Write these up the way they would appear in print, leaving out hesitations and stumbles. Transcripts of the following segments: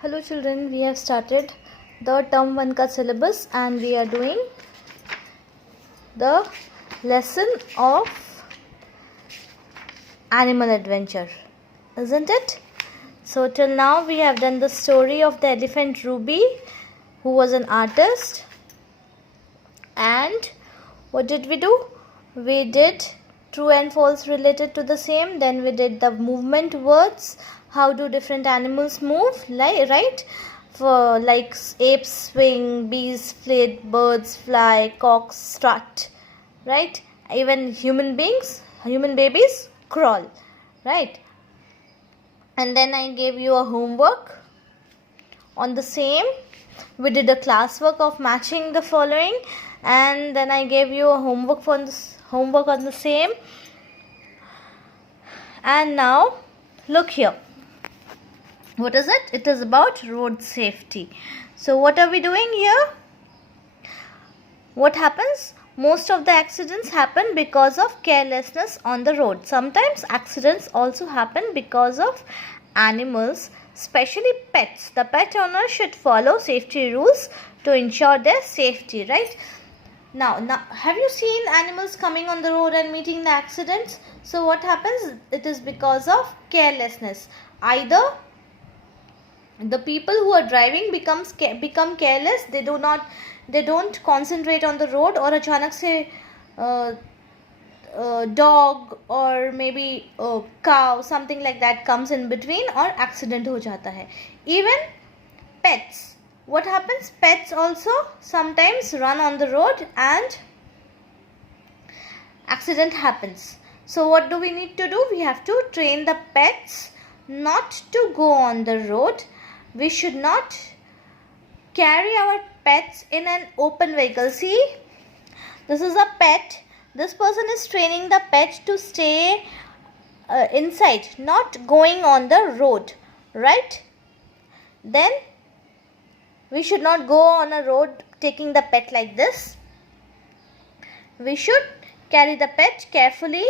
Hello children, we have started the term 1 ka syllabus and we are doing the lesson of animal adventure, isn't it? So till now we have done the story of the elephant Ruby, who was an artist, and what did we do? We did true and false related to the same. Then we did the movement words. How do different animals move, right? For like apes swing, bees flit, birds fly, cocks strut, right? Even human babies crawl, right? And then I gave you a homework on the same. We did a classwork of matching the following, and then I gave you a homework on the same. And now look here. What is it? It is about road safety. So what are we doing here? What happens? Most of the accidents happen because of carelessness on the road. Sometimes accidents also happen because of animals, especially pets. The pet owner should follow safety rules to ensure their safety, right? Now, have you seen animals coming on the road and meeting the accidents? So what happens? It is because of carelessness. Either the people who are driving become careless. They don't concentrate on the road, or achanak se dog or maybe a cow, something like that comes in between, or accident ho jata hai. Even pets, what happens? Pets also sometimes run on the road and accident happens. So what do we need to do? We have to train the pets not to go on the road. We should not carry our pets in an open vehicle. See, this is a pet. This person is training the pet to stay inside, not going on the road, right? Then we should not go on a road taking the pet like this. We should carry the pet carefully.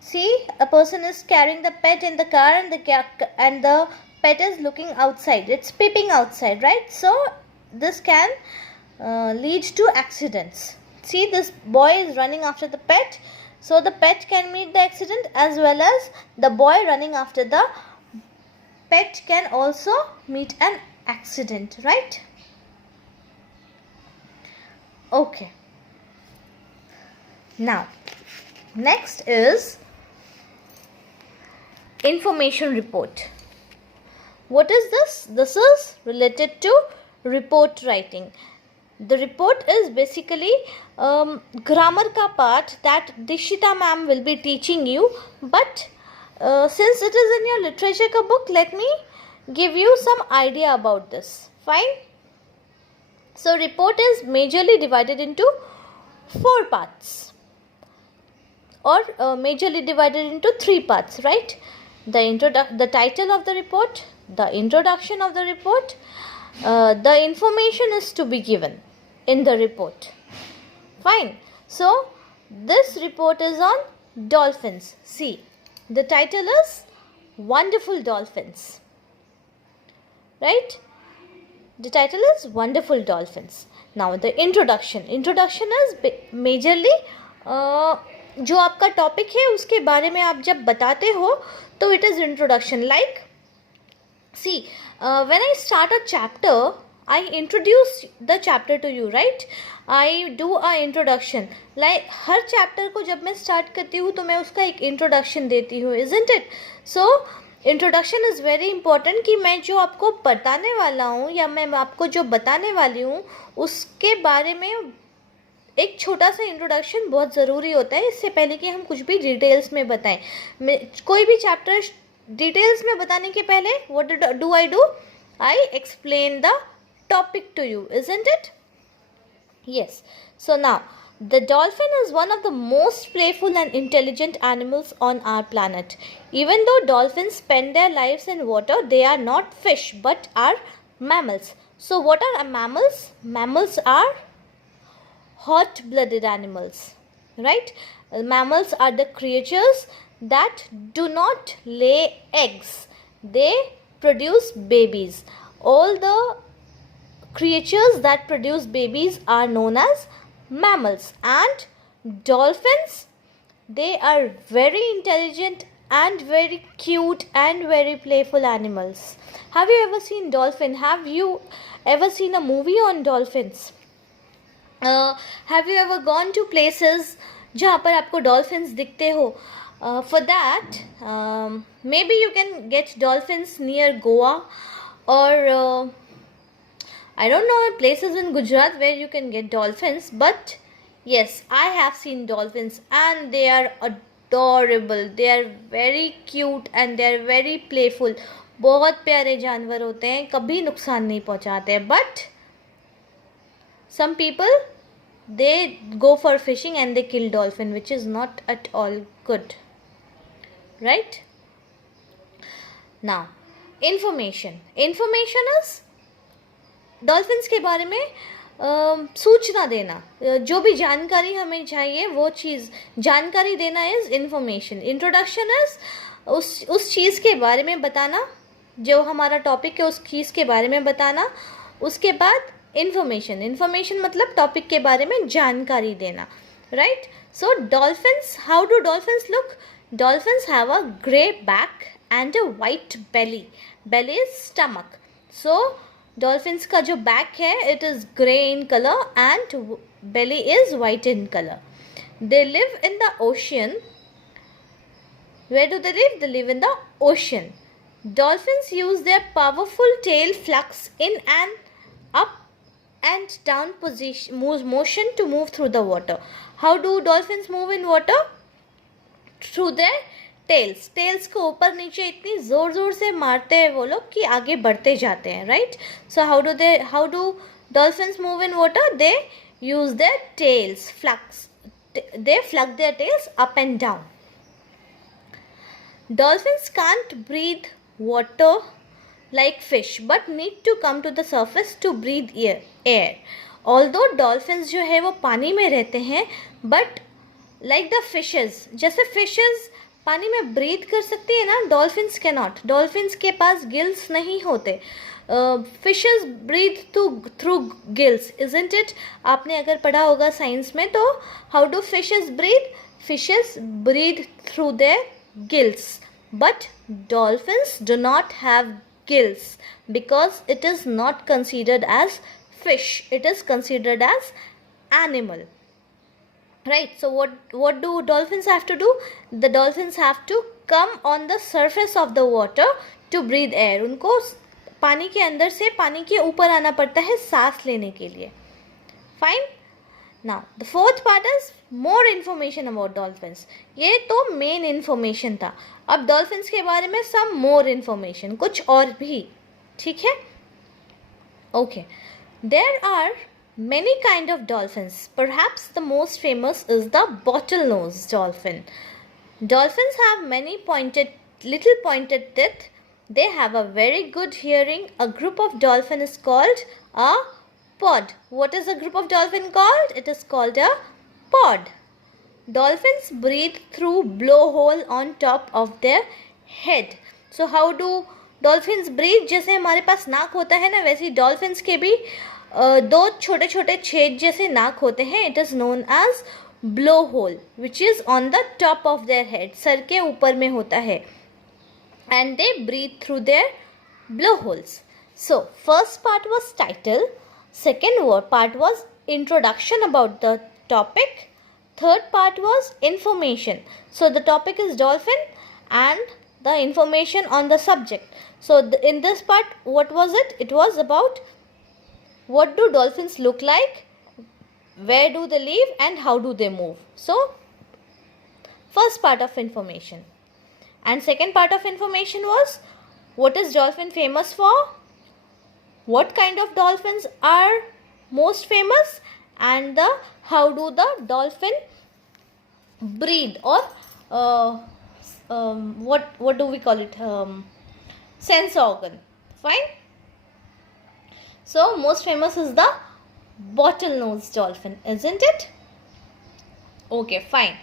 See, a person is carrying the pet in the car, and the pet is looking outside. It's peeping outside, right? So this can lead to accidents. See, this boy is running after the pet, so the pet can meet the accident, as well as the boy running after the pet can also meet an accident, right? Okay. Now, next is information report. What is this? This is related to report writing. The report is basically grammar ka part that Dishita ma'am will be teaching you. But since it is in your literature ka book, let me give you some idea about this. Fine. So report is majorly divided into 4 parts, or majorly divided into 3 parts, right? The title of the report, the introduction of the report, the information is to be given in the report. Fine. So this report is on dolphins. See, the title is Wonderful Dolphins, right? The title is Wonderful Dolphins. Now the introduction is majorly जो आपका topic है उसके बारे में आप जब बताते हो तो it is introduction. Like, see, when I start a chapter, I introduce the chapter to you, right? I do a introduction. Like, her chapter को जब मैं start करती हूँ तो मैं उसका एक introduction देती हूँ, isn't it? So introduction is very important कि मैं जो आपको बताने वाला हूँ या मैं आपको जो बताने वाली हूँ उसके बारे में एक छोटा सा इंट्रोडक्शन बहुत ज़रूरी होता है, इससे पहले कि हम कुछ भी डिटेल्स में बताएं. कोई भी चैप्टर डिटेल्स में बताने के पहले what do I do? I explain the topic to you, isn't it? Yes. So now the dolphin is one of the most playful and intelligent animals on our planet. Even though dolphins spend their lives in water, they are not fish but are mammals. So what are mammals? Mammals are hot-blooded animals, right? Mammals are the creatures that do not lay eggs. They produce babies. all the creatures that produce babies are known as mammals, and dolphins, they are very intelligent and very cute and very playful animals. Have you ever seen dolphin? Have you ever seen a movie on dolphins? Have you ever gone to places जहाँ पर आपको dolphins दिखते हो? For that, maybe you can get dolphins near Goa, or I don't know places in Gujarat where you can get dolphins, but yes, I have seen dolphins and they are adorable. They are very cute and they are very playful. बहुत प्यारे जानवर होते हैं, कभी नुकसान नहीं पहुंचाते. But some people, they go for fishing and they kill dolphin, which is not at all good. Right? Now, information. Information is dolphins के बारे में सूचना देना. जो भी जानकारी हमें चाहिए वो चीज़ जानकारी देना इज़ इंफॉर्मेशन. इंट्रोडक्शन इज़ उस चीज़ के बारे में बताना, जो हमारा टॉपिक है उस चीज़ के बारे में बताना. उसके बाद इंफॉर्मेशन. इंफॉर्मेशन मतलब टॉपिक के बारे में जानकारी देना. Right? So dolphins, how do dolphins look? Dolphins have a grey back and a white belly. Belly is stomach. So dolphins का जो बैक है it is grey in colour and belly is white in colour. They live in the ocean. Where do they live? They live in the ocean. Dolphins use their powerful tail flux in an up and down motion to move through the water. How do dolphins move in water? Through their tails. Tails को ऊपर नीचे इतनी ज़ोर ज़ोर से मारते हैं वो लोग कि आगे बढ़ते जाते हैं. Right? So how do dolphins move in water? They use their tails flux. They flux their tails up and down. Dolphins can't breathe water like fish but need to come to the surface to breathe air. Although dolphins जो है वो पानी में रहते हैं, but like the fishes, जैसे fishes पानी में breathe कर सकती है ना, dolphins cannot. Dolphins के पास gills नहीं होते. Fishes breathe through gills, isn't it? आपने अगर पढ़ा होगा साइंस में तो how do fishes breathe? Fishes breathe through their gills, but dolphins do not have gills because it is not considered as fish. It is considered as animal. Right? So what do dolphins have to do? The dolphins have to come on the surface of the water to breathe air. उनको पानी के अंदर से पानी के ऊपर आना पड़ता है सांस लेने के लिए. Fine? Now the fourth part is more information about dolphins. ये तो main information था. अब dolphins के बारे में some more information, कुछ और भी. ठीक है? Okay. There are many kind of dolphins. Perhaps the most famous is the bottlenose dolphin. Dolphins have many little pointed teeth. They have a very good hearing. A group of dolphin is called a pod. What is a group of dolphin called? It is called a pod. Dolphins breathe through blowhole on top of their head. So how do dolphins breathe? जैसे हमारे पास नाक होता है ना, वैसे dolphins के भी दो छोटे छोटे छेद जैसे नाक होते हैं. It is known as blowhole, which is on the top of their head. Sir के ऊपर में होता है. And they breathe through their blowholes. So first part was title. Second part was introduction about the topic. Third part was information. So the topic is dolphin and the information on the subject. So in this part, what was it? It was about what do dolphins look like, where do they live, and how do they move. So first part of information. And second part of information was what is dolphin famous for, what kind of dolphins are most famous, and the how do the dolphin breathe, or what do we call it, sense organ. Fine. So most famous is the bottlenose dolphin, isn't it? Okay, fine.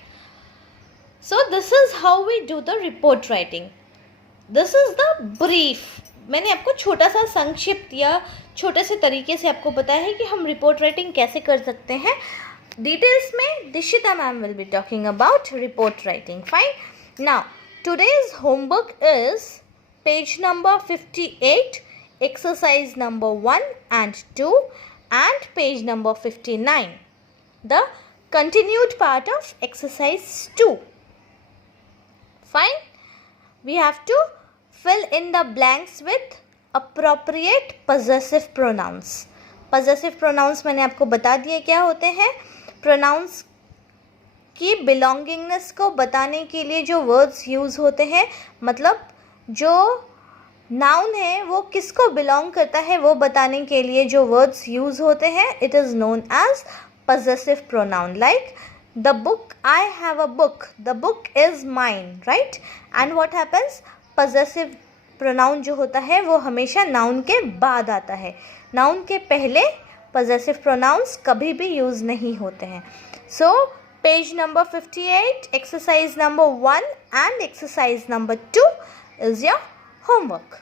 So this is how we do the report writing. This is the brief. मैंने आपको छोटा सा संक्षिप्त या छोटे से तरीके से आपको बताया है कि हम रिपोर्ट राइटिंग कैसे कर सकते हैं. डिटेल्स में Dishita ma'am will be talking about report writing. Fine. Now today's homework is page number 58, exercise number 1 and 2, and page number 59, the continued part of exercise 2. Fine. We have to fill in the blanks with appropriate possessive pronouns. Possessive pronouns मैंने आपको बता दिए क्या होते हैं. Pronouns की belongingness को बताने के लिए जो वर्ड्स यूज़ होते हैं, मतलब जो नाउन है वो किसको बिलोंग करता है वो बताने के लिए जो वर्ड्स यूज़ होते हैं, it is known as possessive pronoun. Like the book, I have a book, the book is mine, right? And what happens? Possessive pronoun जो होता है वो हमेशा नाउन के बाद आता है. नाउन के पहले possessive pronouns कभी भी यूज़ नहीं होते हैं. So page number 58, exercise number 1 and exercise number 2 is your homework.